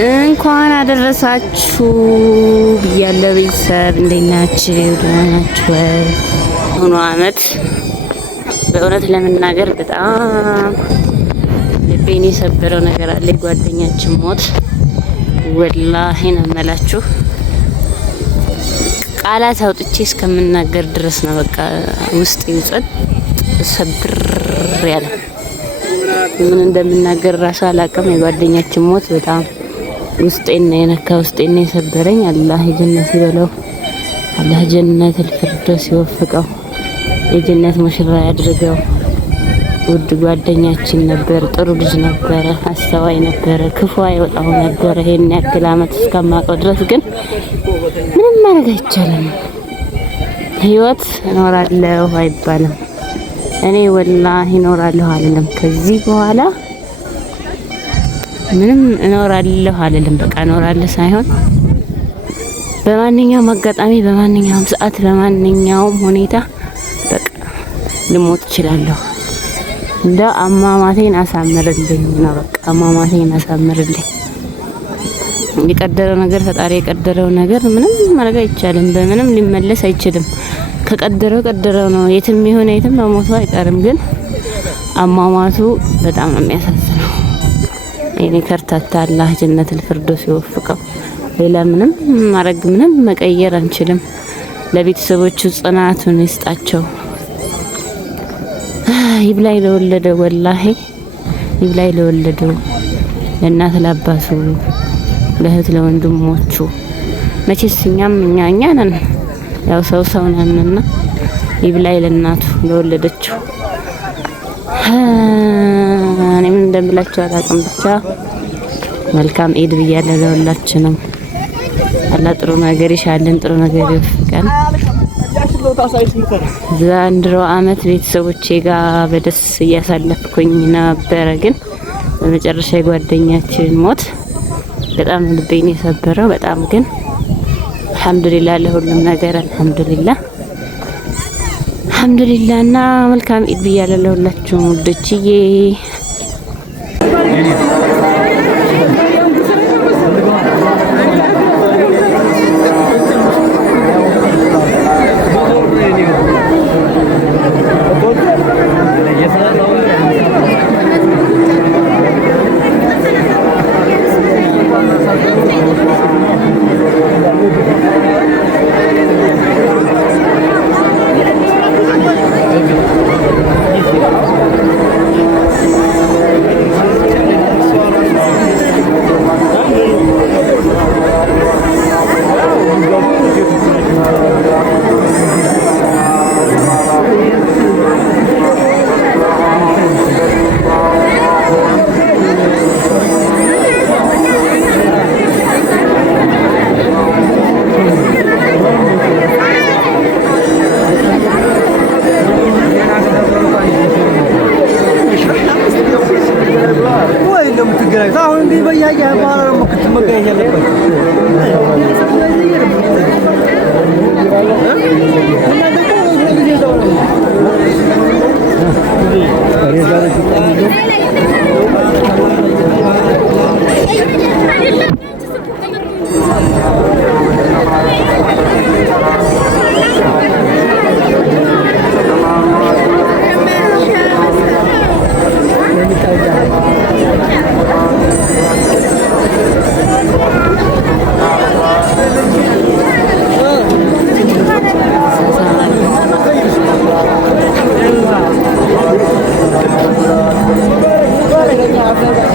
እንኳን አደረሳችሁ ብያለሁ። ቤተሰብ እንዴት ናችሁ? ደህና ናችሁ? ሆኖ አመት በእውነት ለመናገር በጣም ልቤን የሰበረው ነገር አለ። የጓደኛችን ሞት ወላሂ ነው የምላችሁ። ቃላት አውጥቼ እስከምናገር ድረስ ነው በቃ ውስጥ ይጸጥ ሰብር ያለ ምን እንደምናገር ራሱ አላውቅም። የጓደኛችን ሞት በጣም ውስጤን ነው የነካ፣ ውስጤን ነው የሰበረኝ። አላህ ጀነት ይበለው፣ አላህ ጀነት الفردوس ይወፍቀው፣ የጀነት ሙሽራ ያድርገው። ውድ ጓደኛችን ነበር፣ ጥሩ ልጅ ነበረ፣ አስተዋይ ነበረ፣ ክፉ አይወጣው ነበር። ይሄን ያክል አመት እስከማውቀው ድረስ ግን ምንም ማድረግ አይቻልም። ህይወት እኖራለሁ አይባልም። እኔ ወላሂ እኖራለሁ አልልም። ከዚህ በኋላ ምንም እኖራለሁ አልልም። በቃ እኖራለሁ ሳይሆን በማንኛውም አጋጣሚ፣ በማንኛውም ሰዓት፣ በማንኛውም ሁኔታ በቃ ልሞት እችላለሁ። እንደ አሟሟቴን አሳምርልኝ ነው በቃ አሟሟቴን አሳምርልኝ። የቀደረው ነገር ፈጣሪ የቀደረው ነገር ምንም ማድረግ አይቻልም። በምንም ሊመለስ አይችልም። ከቀደረው ቀደረው ነው። የትም ይሁን የትም መሞቱ አይቀርም። ግን አሟሟቱ በጣም ነው የሚያሳዝነው። እኔ ከርታታ አላህ ጀነት الفردوس ይወፍቀው። ሌላ ምንም ማድረግ ምንም መቀየር አንችልም። ለቤተሰቦቹ ጽናቱን ይስጣቸው። ይብላይ ለወለደው ወላሂ ይብላይ ለወለደው፣ ለእናት ለአባቱ፣ ለእህት ለወንድሞቹ። መቼስ እኛም እኛ ነን ያው ሰው ነንና ይብላይ ለእናቱ ለወለደችው። እኔ ምን እንደምላችሁ አላውቅም። ብቻ መልካም ኢድ ብያለሁ ለሁላችንም። አላህ ጥሩ ነገር ይሻልን፣ ጥሩ ነገር ይወፍቀን። ዘንድሮ አመት ቤተሰቦቼ ጋር በደስ እያሳለፍኩኝ ነበረ። ግን በመጨረሻ የጓደኛችን ሞት በጣም ልቤን የሰበረው በጣም ግን አልሐምዱሊላህ ለሁሉም ነገር አልሐምዱሊላህ እና መልካም ኢድ ብያለሁ ለሁላችሁም ውዶችዬ።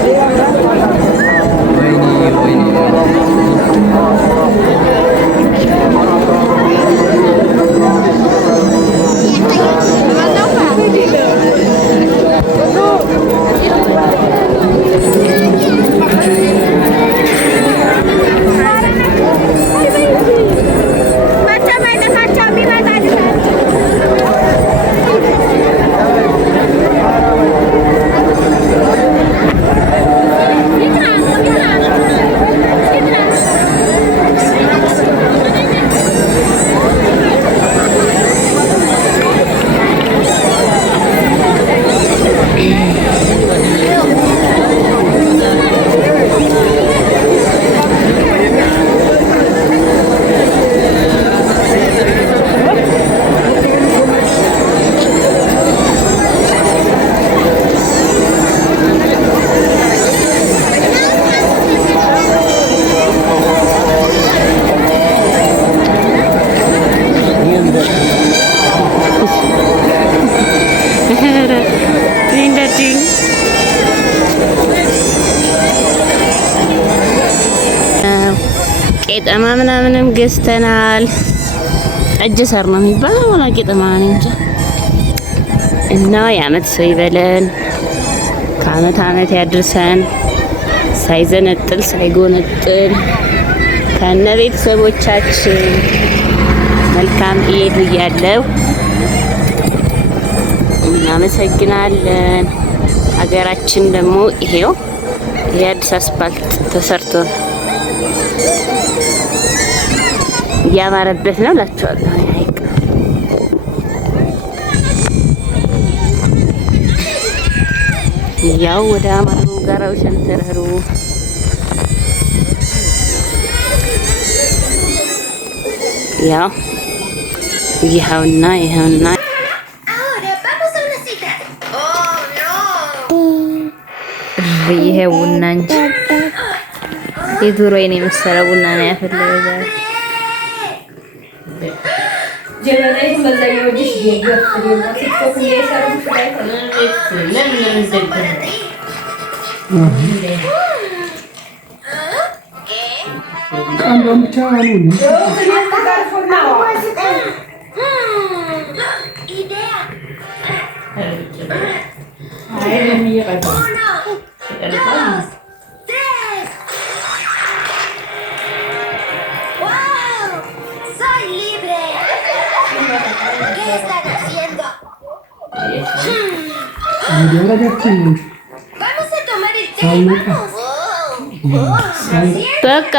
Yeah. ቄጠማ ምናምንም ገዝተናል። እጅ ሰር ነው የሚባለው ወላ ቄጠማ ነው እንጂ እና የዓመት ሰው ይበለን፣ ከዓመት ዓመት ያድርሰን፣ ሳይዘነጥል ሳይጎነጥል ከነ ቤተሰቦቻችን መልካም ኢድ ብያለሁ። እናመሰግናለን። ሀገራችን ደግሞ ይሄው የአዲስ አስፓልት ተሰርቶ እያማረበት ነው እላችኋለሁ። ያው ወደ አማሩ ጋራው ሸንተረሩ ያው ይኸውና ይሄ ቡና እንጂ የዱሮ የኔ መሰለ ቡና ነው ያፈለው ዛሬ። በቃ